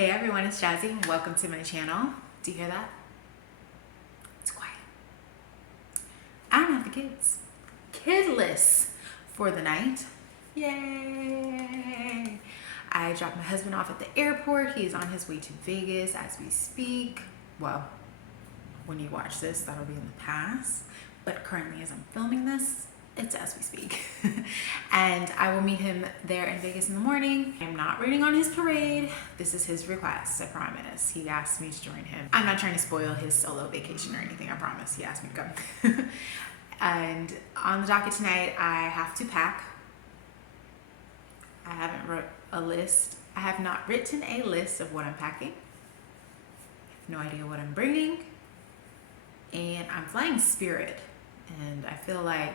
Hey everyone, it's Jazzy. Welcome to my channel. Do you hear that? It's quiet. I don't have the kids. Kidless for the night. Yay! I dropped my husband off at the airport. He's on his way to Vegas as we speak. Well, when you watch this, that'll be in the past. But currently, as I'm filming this, it's as we speak. And I will meet him there in Vegas in the morning. I'm not waiting on his parade. This is his request, I promise. He asked me to join him. I'm not trying to spoil his solo vacation or anything, I promise. He asked me to come. And on the docket tonight, I have to pack. I haven't wrote a list. I have not written a list of what I'm packing. I have no idea what I'm bringing. And I'm flying Spirit. And I feel like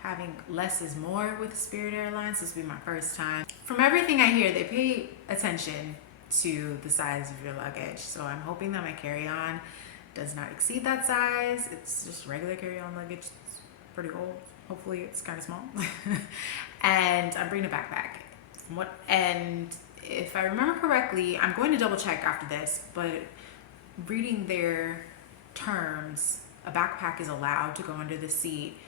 having less is more with Spirit Airlines. This will be my first time. From everything I hear, they pay attention to the size of your luggage. So I'm hoping that my carry-on does not exceed that size. It's just regular carry-on luggage. It's pretty old. Hopefully it's kind of small. And I'm bringing a backpack. And if I remember correctly, I'm going to double check after this, but reading their terms, a backpack is allowed to go under the seat.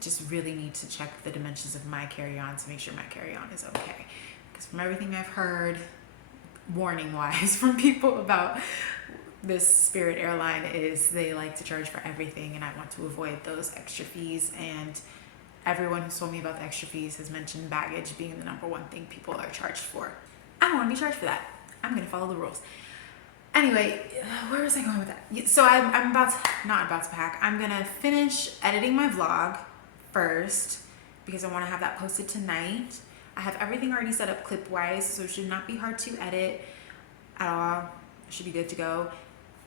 Just really need to check the dimensions of my carry-on to make sure my carry-on is okay. Because from everything I've heard, warning-wise, from people about this Spirit airline is they like to charge for everything, and I want to avoid those extra fees. And everyone who's told me about the extra fees has mentioned baggage being the #1 thing people are charged for. I don't want to be charged for that. I'm going to follow the rules. Anyway, where was I going with that? So I'm not about to pack. I'm going to finish editing my vlog first because I want to have that posted tonight. I have everything already set up clip-wise, so it should not be hard to edit at all. It should be good to go.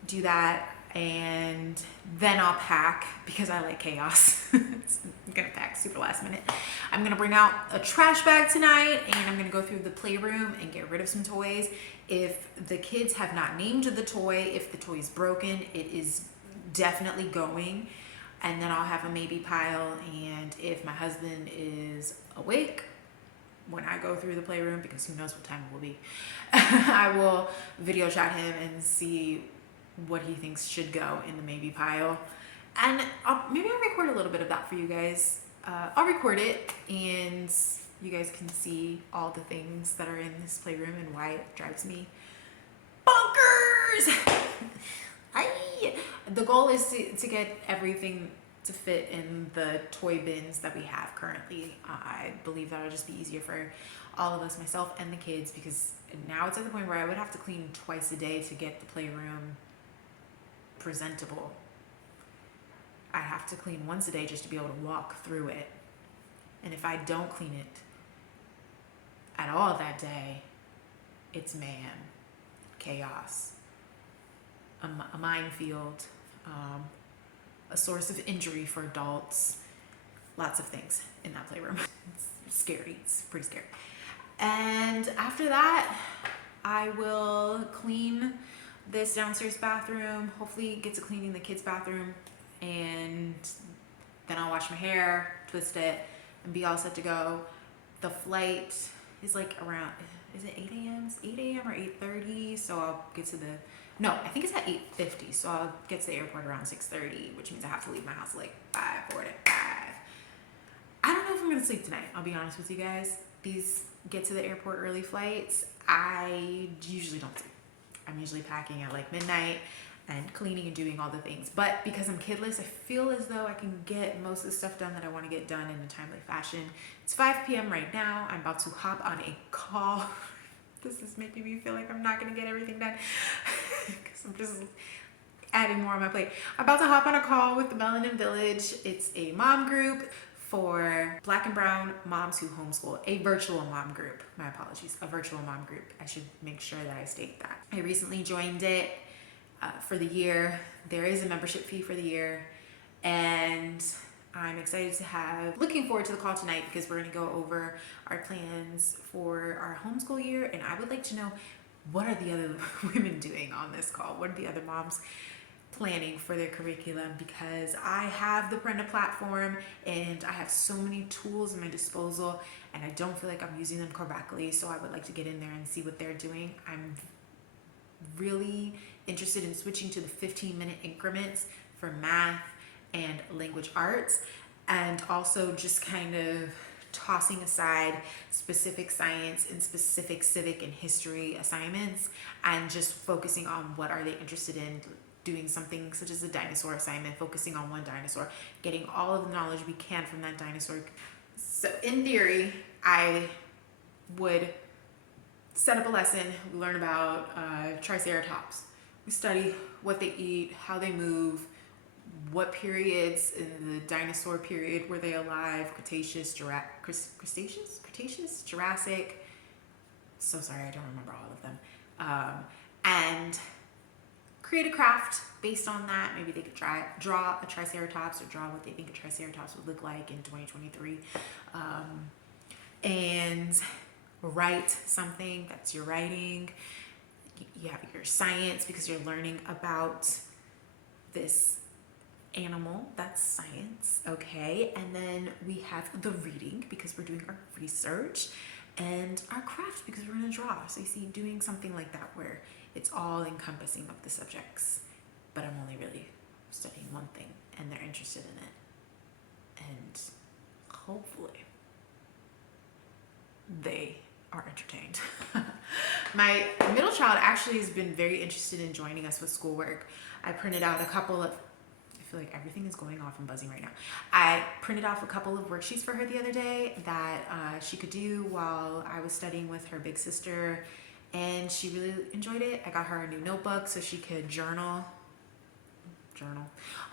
Do that, and then I'll pack because I like chaos. I'm gonna pack super last minute. I'm gonna bring out a trash bag tonight, and I'm gonna go through the playroom and get rid of some toys. If the kids have not named the toy, if the toy is broken, it is definitely going. And then I'll have a maybe pile, and if my husband is awake when I go through the playroom, because who knows what time it will be, I will video chat him and see what he thinks should go in the maybe pile. And maybe I'll record a little bit of that for you guys. I'll record it, and you guys can see all the things that are in this playroom and why it drives me bonkers. The goal is to get everything to fit in the toy bins that we have currently. I believe that'll just be easier for all of us, myself and the kids, because now it's at the point where I would have to clean twice a day to get the playroom presentable. I have to clean once a day just to be able to walk through it. And if I don't clean it at all that day, it's mayhem, chaos, a minefield, a source of injury for adults, lots of things in that playroom. It's scary, it's pretty scary. And after that, I will clean this downstairs bathroom, hopefully get to cleaning the kids' bathroom, and then I'll wash my hair, twist it, and be all set to go. The flight is like around, is it 8 a.m.? 8 a.m. or 8:30, so I'll get to no, I think it's at 8:50, so I'll get to the airport around 6:30, which means I have to leave my house like 5:45. I don't know if I'm gonna sleep tonight, I'll be honest with you guys. These get to the airport early flights, I usually don't sleep. I'm usually packing at like midnight and cleaning and doing all the things. But because I'm kidless, I feel as though I can get most of the stuff done that I want to get done in a timely fashion. It's 5 p.m. right now. I'm about to hop on a call. This is making me feel like I'm not going to get everything done because I'm just adding more on my plate. I'm about to hop on a call with the Melanin Village. It's a mom group for Black and brown moms who homeschool. A virtual mom group. My apologies. A virtual mom group. I should make sure that I state that. I recently joined it for the year. There is a membership fee for the year, and I'm excited to looking forward to the call tonight because we're going to go over our plans for our homeschool year, and I would like to know, what are the other women doing on this call? What are the other moms planning for their curriculum? Because I have the Prenda platform and I have so many tools at my disposal, and I don't feel like I'm using them correctly, so I would like to get in there and see what they're doing. I'm really interested in switching to the 15-minute increments for math and language arts, and also just kind of tossing aside specific science and specific civic and history assignments and just focusing on what are they interested in, doing something such as a dinosaur assignment, focusing on one dinosaur, getting all of the knowledge we can from that dinosaur. So in theory, I would set up a lesson. We learn about triceratops. We study what they eat, how they move, what periods in the dinosaur period were they alive, Cretaceous, Jurassic. So sorry, I don't remember all of them. And create a craft based on that. Maybe they could draw a triceratops or draw what they think a triceratops would look like in 2023. And write something. That's your writing. You have your science because you're learning about this animal. That's science. Okay. And then we have the reading because we're doing our research, and our craft because we're going to draw. So you see, doing something like that where it's all encompassing of the subjects, but I'm only really studying one thing and they're interested in it. And hopefully they are entertained. My middle child actually has been very interested in joining us with schoolwork. I printed out a couple of, I feel like everything is going off and buzzing right now. I printed off a couple of worksheets for her the other day that she could do while I was studying with her big sister, and she really enjoyed it. I got her a new notebook so she could journal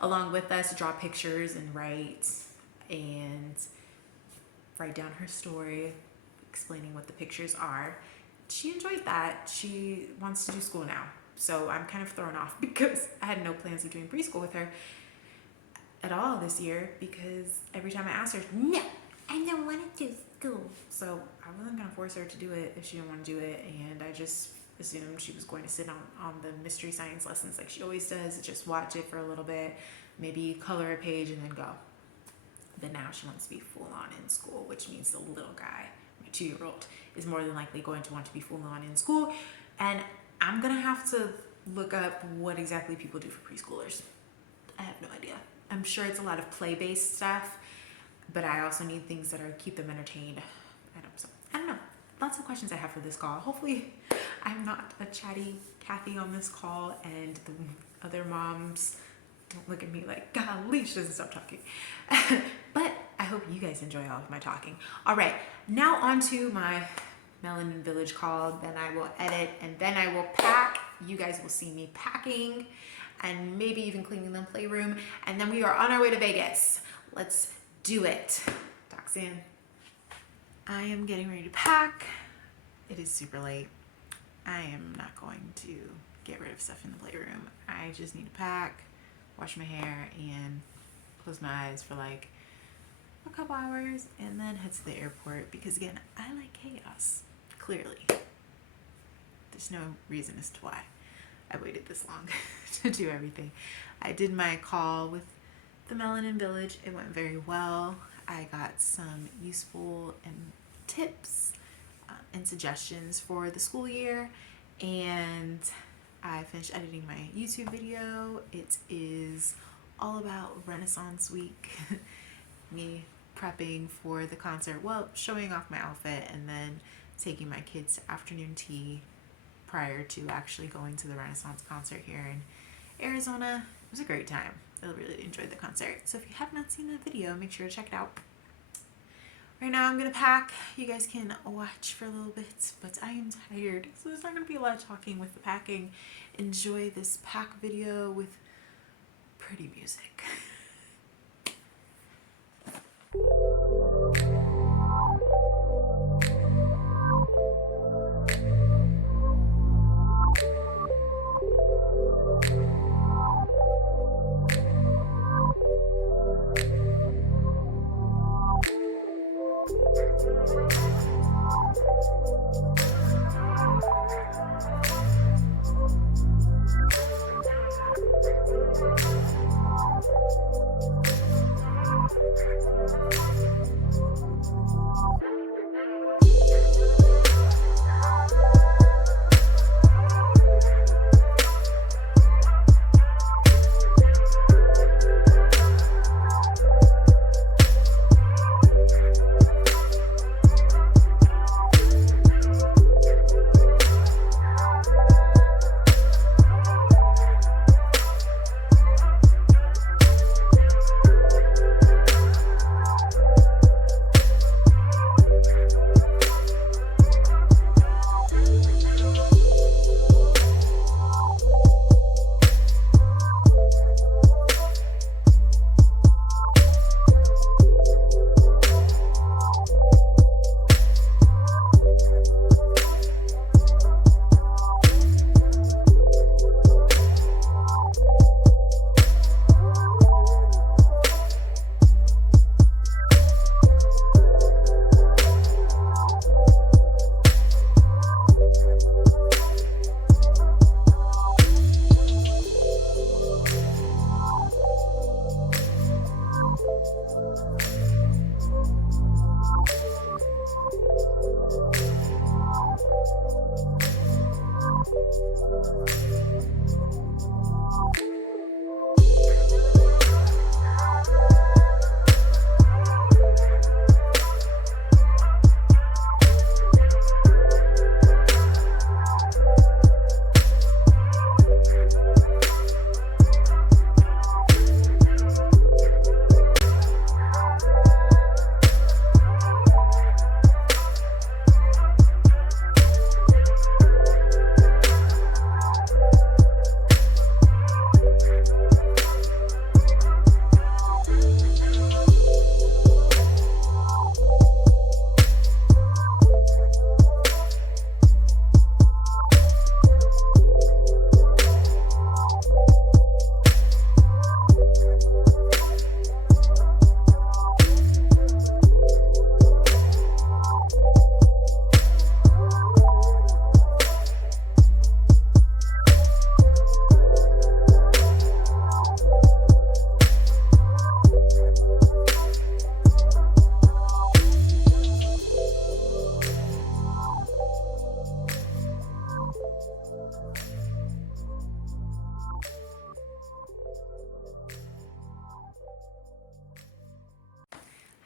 along with us, draw pictures and write down her story, explaining what the pictures are. She enjoyed that. She wants to do school now. So I'm kind of thrown off because I had no plans of doing preschool with her at all this year, because every time I asked her, no, I don't want to do school. So I wasn't going to force her to do it if she didn't want to do it. And I just assumed she was going to sit on the mystery science lessons like she always does, just watch it for a little bit, maybe color a page and then go. But now she wants to be full on in school, which means the little guy, my 2-year-old, is more than likely going to want to be full on in school. And I'm going to have to look up what exactly people do for preschoolers. I have no idea. I'm sure it's a lot of play-based stuff, but I also need things that keep them entertained. I don't know. Lots of questions I have for this call. Hopefully I'm not a chatty Kathy on this call and the other moms don't look at me like, golly, she doesn't stop talking. But I hope you guys enjoy all of my talking. All right, now on to my Melanin Village call. Then I will edit and then I will pack. You guys will see me packing and maybe even cleaning the playroom. And then we are on our way to Vegas. Let's do it. Talk soon. I am getting ready to pack. It is super late. I am not going to get rid of stuff in the playroom. I just need to pack, wash my hair, and close my eyes for like a couple hours and then head to the airport because, again, I like chaos. Clearly. There's no reason as to why I waited this long to do everything. I did my call with the Melanin Village. It went very well. I got some useful tips and suggestions for the school year, and I finished editing my YouTube video. It is all about Renaissance Week, me prepping for the concert, well, showing off my outfit and then taking my kids to afternoon tea prior to actually going to the Renaissance concert here in Arizona. It was a great time. I really enjoyed the concert. So if you have not seen the video, make sure to check it out. Right now I'm gonna pack. You guys can watch for a little bit, but I am tired, so there's not gonna be a lot of talking with the packing. Enjoy this pack video with pretty music.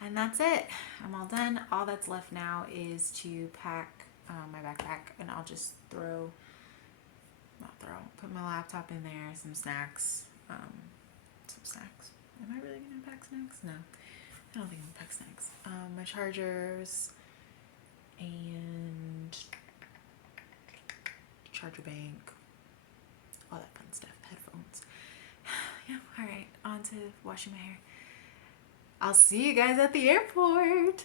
And that's it. I'm all done. All that's left now is to pack my backpack, and I'll just put my laptop in there, some snacks. Am I really gonna pack snacks? No, I don't think I'm gonna pack snacks. My chargers and charger bank, all that fun stuff, headphones. Yeah, all right, on to washing my hair. I'll see you guys at the airport.